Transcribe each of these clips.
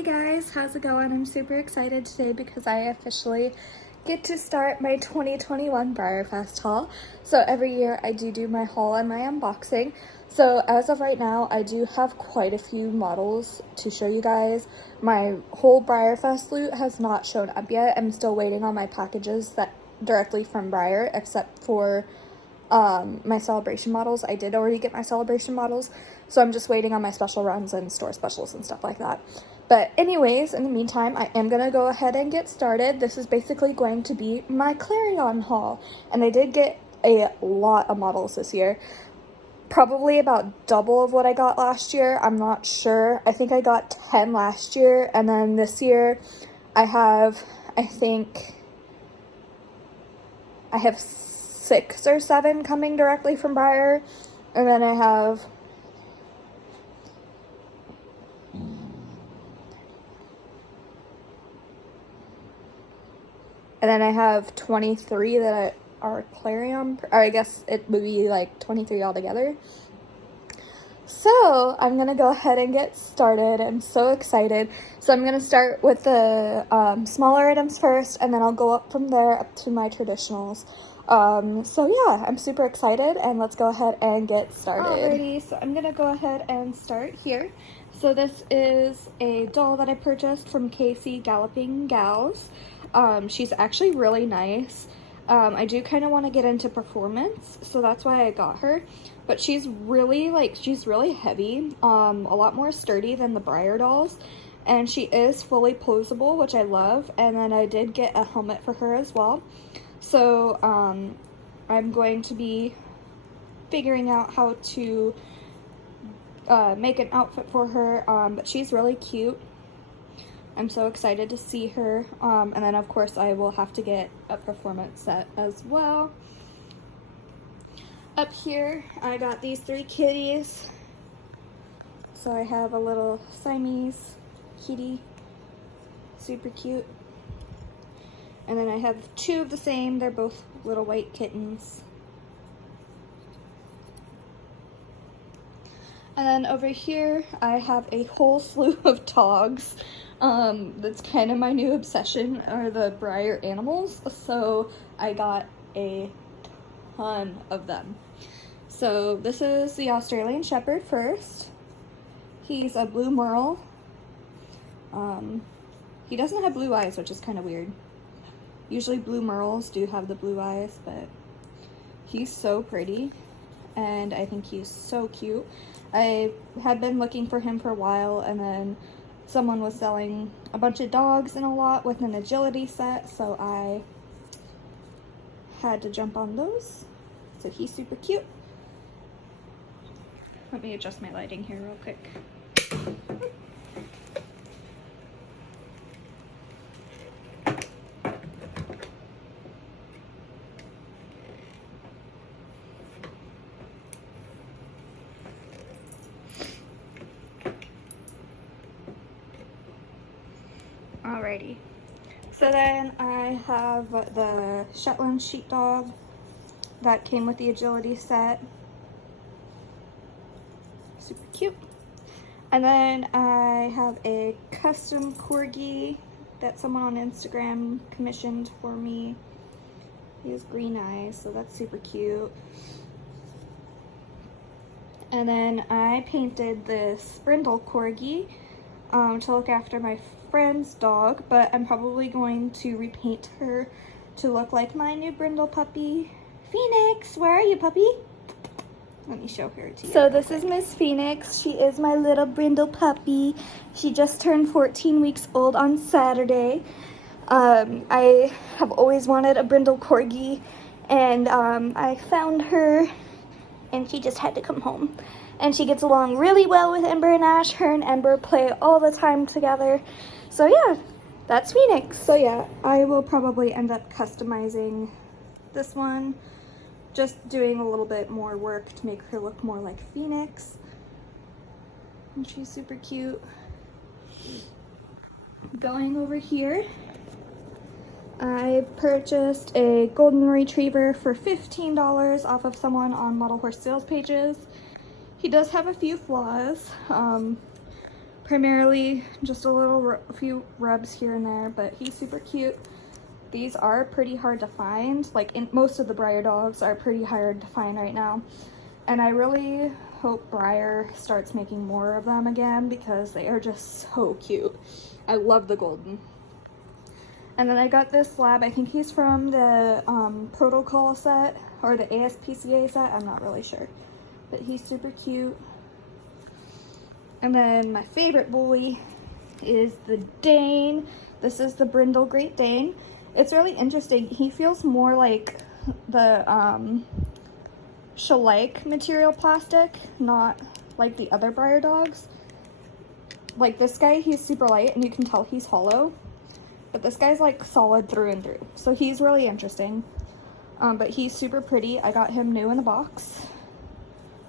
Hey guys, how's it going? I'm super excited today because I officially get to start my 2021 Breyerfest Haul. So every year I do my haul and my unboxing. So as of right now, I do have quite a few models to show you guys. My whole Breyerfest loot has not shown up yet. I'm still waiting on my packages that directly from Breyer, except for my celebration models. I did already get my celebration models, so I'm just waiting on my special runs and store specials and stuff like that. But anyways, in the meantime, I am gonna go ahead and get started. This is basically going to be my Clarion haul, and I did get a lot of models this year. Probably about double of what I got last year. I'm not sure. I think I got 10 last year, and then this year I have 6 or 7 coming directly from Breyer, and then I have and then I have 23 that are Clarion, or I guess it would be like 23 altogether. So I'm gonna go ahead and get started. I'm so excited. So I'm gonna start with the smaller items first, and then I'll go up from there up to my traditionals. So yeah, I'm super excited, and let's go ahead and get started. Alrighty, so I'm gonna go ahead and start here. So this is a doll that I purchased from Casey Galloping Gals. She's actually really nice. I do kind of want to get into performance, so that's why I got her. But she's really heavy, a lot more sturdy than the Breyer dolls. And she is fully posable, which I love. And then I did get a helmet for her as well. So I'm going to be figuring out how to make an outfit for her. But she's really cute. I'm so excited to see her, and then of course I will have to get a performance set as well. Up here I got these 3 kitties. So I have a little Siamese kitty, super cute, and then I have 2 of the same. They're both little white kittens. And then over here I have a whole slew of dogs. That's kind of my new obsession, are the Breyer animals, so I got a ton of them. So this is the Australian Shepherd first. He's a blue merle. He doesn't have blue eyes, which is kind of weird. Usually blue merles do have the blue eyes, but he's so pretty, and I think he's so cute. I had been looking for him for a while, and then someone was selling a bunch of dogs in a lot with an agility set, so I had to jump on those. So he's super cute. Let me adjust my lighting here real quick. Alrighty, so then I have the Shetland Sheepdog that came with the agility set. Super cute. And then I have a custom corgi that someone on Instagram commissioned for me. He has green eyes, so that's super cute. And then I painted this brindle corgi to look after my friend's dog, but I'm probably going to repaint her to look like my new brindle puppy, Phoenix. Where are you, puppy? Let me show her to you. So this is Miss Phoenix. She is my little brindle puppy. She just turned 14 weeks old on Saturday. I have always wanted a brindle corgi, and I found her, and she just had to come home. And she gets along really well with Ember and Ash. Her and Ember play all the time together. So yeah, that's Phoenix. So yeah, I will probably end up customizing this one. Just doing a little bit more work to make her look more like Phoenix. And she's super cute. Going over here, I purchased a golden retriever for $15 off of someone on Model Horse Sales Pages. He does have a few flaws. primarily just a few rubs here and there, but he's super cute. These are pretty hard to find. Like, most of the Breyer dogs are pretty hard to find right now. And I really hope Breyer starts making more of them again because they are just so cute. I love the golden. And then I got this lab. I think he's from the protocol set or the ASPCA set. I'm not really sure. But he's super cute. And then my favorite bully is the Dane. This is the Brindle Great Dane. It's really interesting. He feels more like the shellac material plastic, not like the other Breyer dogs. Like this guy, he's super light and you can tell he's hollow. But this guy's like solid through and through. So he's really interesting. But he's super pretty. I got him new in the box.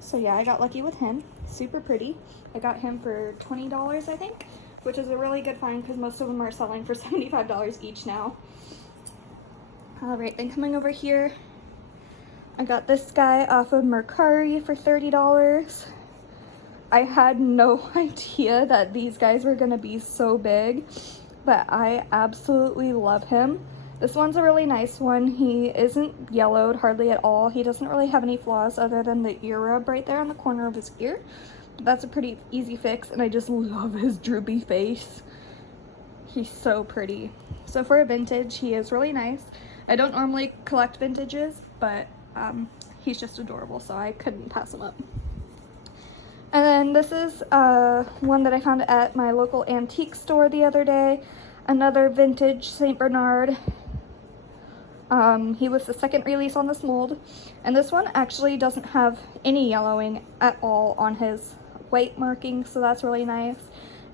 So yeah, I got lucky with him. Super pretty. I got him for $20, I think, which is a really good find because most of them are selling for $75 each now. All right, then coming over here, I got this guy off of Mercari for $30. I had no idea that these guys were gonna be so big, but I absolutely love him. This one's a really nice one. He isn't yellowed hardly at all. He doesn't really have any flaws other than the ear rub right there on the corner of his ear. That's a pretty easy fix, and I just love his droopy face. He's so pretty. So for a vintage, he is really nice. I don't normally collect vintages, but he's just adorable, so I couldn't pass him up. And then this is one that I found at my local antique store the other day. Another vintage St. Bernard. He was the second release on this mold. And this one actually doesn't have any yellowing at all on his white marking, so that's really nice.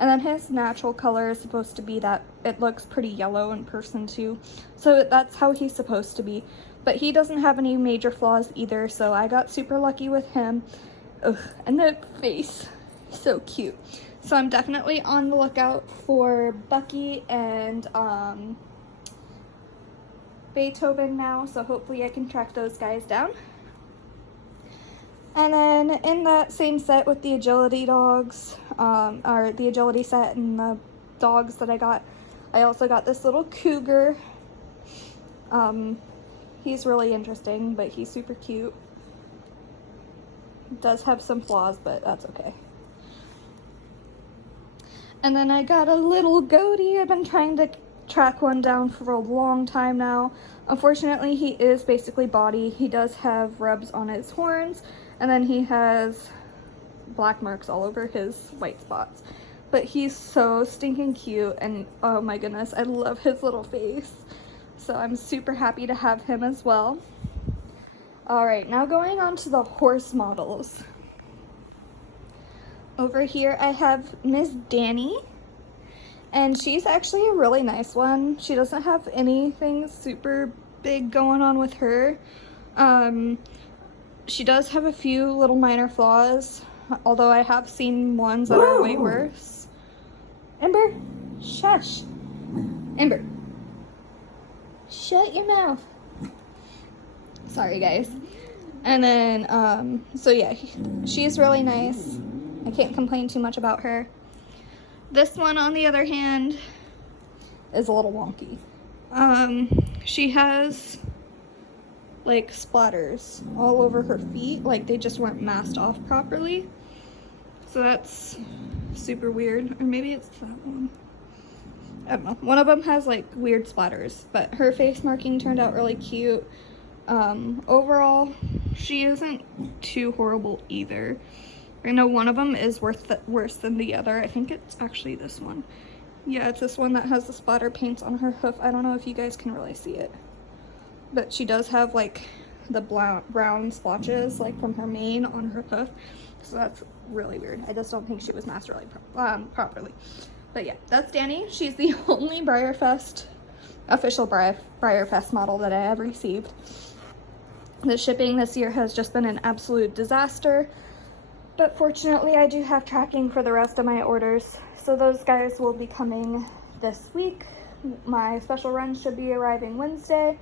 And then his natural color is supposed to be that it looks pretty yellow in person too. So that's how he's supposed to be. But he doesn't have any major flaws either, so I got super lucky with him. Ugh, and the face, so cute. So I'm definitely on the lookout for Bucky and Beethoven now, so hopefully I can track those guys down. And then in that same set with the agility dogs, or the agility set and the dogs that I got, I also got this little cougar. He's really interesting, but he's super cute. Does have some flaws, but that's okay. And then I got a little goatee. I've been trying to track one down for a long time now. Unfortunately, he is basically body. He does have rubs on his horns, and then he has black marks all over his white spots. But he's so stinking cute, and oh my goodness, I love his little face. So I'm super happy to have him as well. All right, now going on to the horse models. Over here I have Miss Danny, and she's actually a really nice one. She doesn't have anything super big going on with her. She does have a few little minor flaws, although I have seen ones that are way worse. Ember, shush. Ember, shut your mouth. Sorry guys. And then so yeah, she's really nice. I can't complain too much about her. This one on the other hand is a little wonky. She has like splatters all over her feet, like they just weren't masked off properly. So that's super weird. Or maybe it's that one. I don't know. One of them has like weird splatters, but her face marking turned out really cute. Overall, she isn't too horrible either. I know one of them is worse than the other. I think it's actually this one. Yeah, it's this one that has the splatter paints on her hoof. I don't know if you guys can really see it, but she does have like the brown splotches like from her mane on her hoof. So that's really weird. I just don't think she was masked really properly. But yeah, that's Danny. She's the only official Breyerfest model that I have received. The shipping this year has just been an absolute disaster, but fortunately I do have tracking for the rest of my orders, so those guys will be coming this week. My special run should be arriving Wednesday,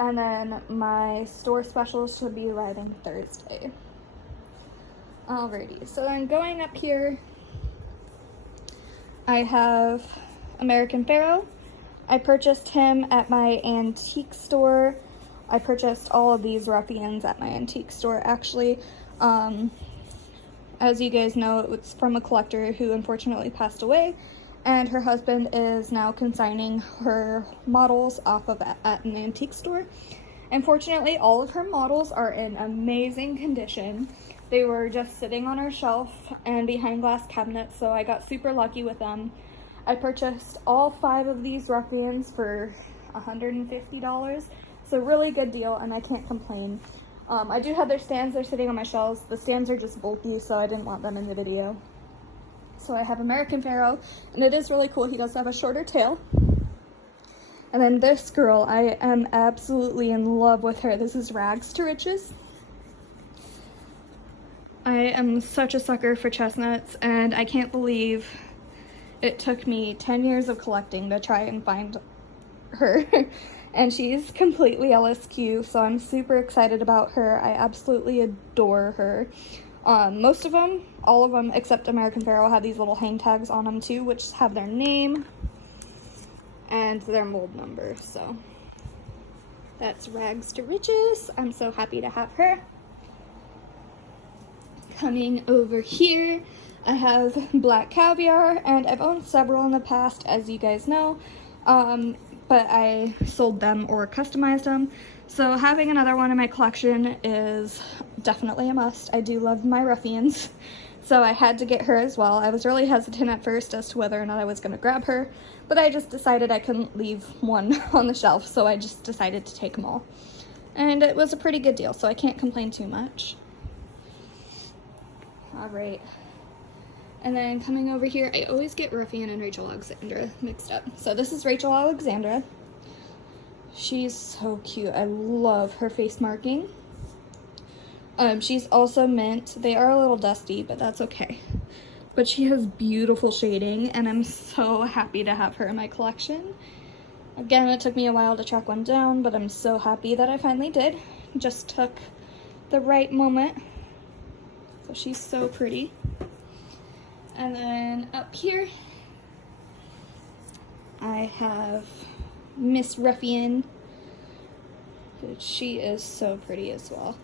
and then my store specials should be arriving Thursday. Alrighty, so then going up here, I have American Pharoah. I purchased him at my antique store. I purchased all of these ruffians at my antique store, actually. As you guys know, it's from a collector who unfortunately passed away, and her husband is now consigning her models off of at an antique store. Unfortunately, all of her models are in amazing condition. They were just sitting on her shelf and behind glass cabinets, so I got super lucky with them. I purchased all 5 of these ruffians for $150, so really good deal, and I can't complain. I do have their stands. They're sitting on my shelves. The stands are just bulky, so I didn't want them in the video. So I have American Pharoah, and it is really cool. He does have a shorter tail. And then this girl, I am absolutely in love with her. This is Rags to Riches. I am such a sucker for chestnuts, and I can't believe it took me 10 years of collecting to try and find her. And she's completely LSQ, so I'm super excited about her. I absolutely adore her. Most of them, all of them except American Pharoah, have these little hang tags on them too, which have their name and their mold number. So that's Rags to Riches. I'm so happy to have her. Coming over here, I have Black Caviar, and I've owned several in the past, as you guys know, but I sold them or customized them. So having another one in my collection is definitely a must. I do love my ruffians, so I had to get her as well. I was really hesitant at first as to whether or not I was going to grab her, but I just decided I couldn't leave one on the shelf, so I just decided to take them all. And it was a pretty good deal, so I can't complain too much. Alright. And then coming over here, I always get Ruffian and Rachel Alexandra mixed up. So this is Rachel Alexandra. She's so cute. I love her face marking. She's also mint. They are a little dusty, but that's okay. But she has beautiful shading, and I'm so happy to have her in my collection. Again, it took me a while to track one down, but I'm so happy that I finally did. Just took the right moment. So she's so pretty. And then up here, I have Miss Ruffian. She is so pretty as well.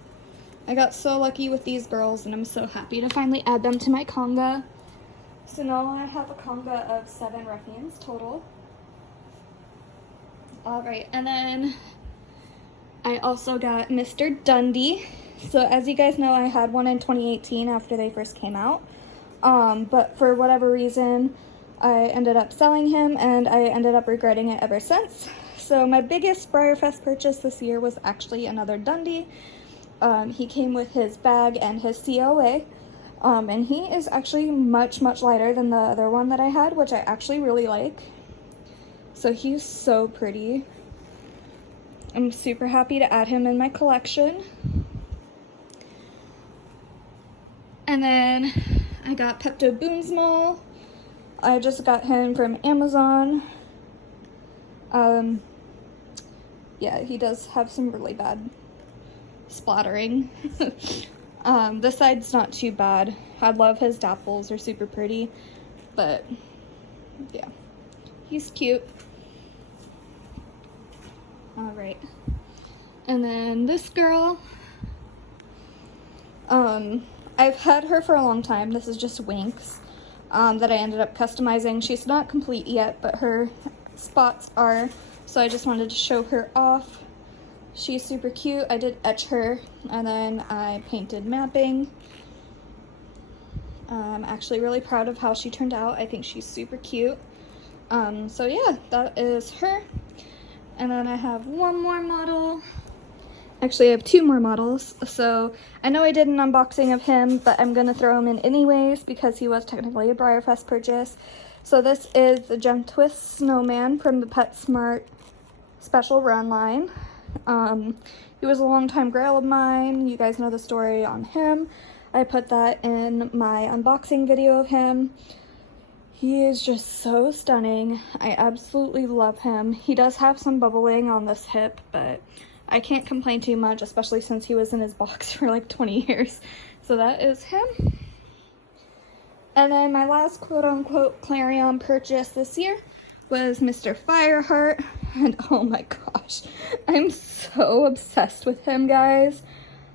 I got so lucky with these girls, and I'm so happy to finally add them to my conga. So now I have a conga of 7 Ruffians total. Alright, and then I also got Mr. Dundee. So as you guys know, I had one in 2018 after they first came out. But for whatever reason, I ended up selling him, and I ended up regretting it ever since. So my biggest Breyerfest purchase this year was actually another Dundee. He came with his bag and his COA, and he is actually much lighter than the other one that I had, which I actually really like. So he's so pretty. I'm super happy to add him in my collection. And then I got Pepto Boomsmall. I just got him from Amazon. Yeah, he does have some really bad splattering. This side's not too bad. I love his dapples, they're super pretty, but yeah, he's cute. Alright, and then this girl, I've had her for a long time. This is just Winx, that I ended up customizing. She's not complete yet, but her spots are, so I just wanted to show her off. She's super cute. I did etch her, and then I painted mapping. I'm actually really proud of how she turned out. I think she's super cute. So yeah, that is her. And then I have one more model. Actually, I have 2 more models. So I know I did an unboxing of him, but I'm going to throw him in anyways because he was technically a Breyerfest purchase. So this is the Gem Twist Snowman from the PetSmart Special Run line. He was a longtime grail of mine. You guys know the story on him. I put that in my unboxing video of him. He is just so stunning. I absolutely love him. He does have some bubbling on this hip, but I can't complain too much, especially since he was in his box for like 20 years. So that is him. And then my last quote-unquote Clarion purchase this year was Mr. Fireheart. And oh my gosh, I'm so obsessed with him, guys.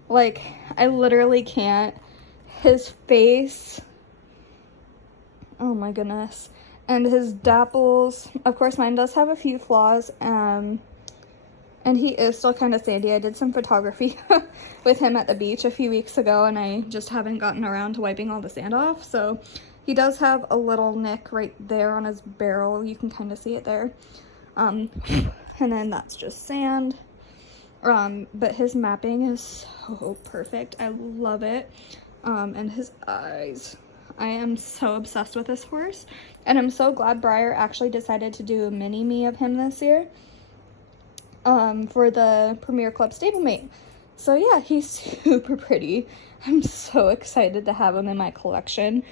Like, I literally can't. His face, oh my goodness. And his dapples, of course mine does have a few flaws, and he is still kind of sandy. I did some photography with him at the beach a few weeks ago, and I just haven't gotten around to wiping all the sand off. So he does have a little nick right there on his barrel. You can kind of see it there. And then that's just sand. But his mapping is so perfect. I love it. And his eyes. I am so obsessed with this horse. And I'm so glad Breyer actually decided to do a mini-me of him this year. For the Premier Club stablemate. So yeah, he's super pretty. I'm so excited to have him in my collection.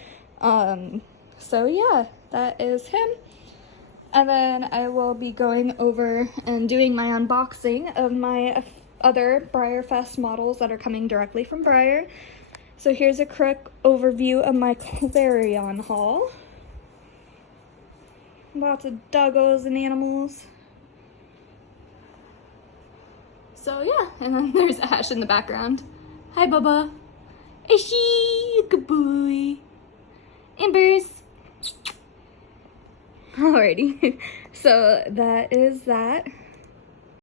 So yeah, that is him. And then I will be going over and doing my unboxing of my other Breyerfest models that are coming directly from Breyer. So here's a quick overview of my Clarion haul. Lots of doggos and animals. So yeah, and then there's Ash in the background. Hi, Bubba. Ashy, good boy. Embers. Alrighty, so that is that.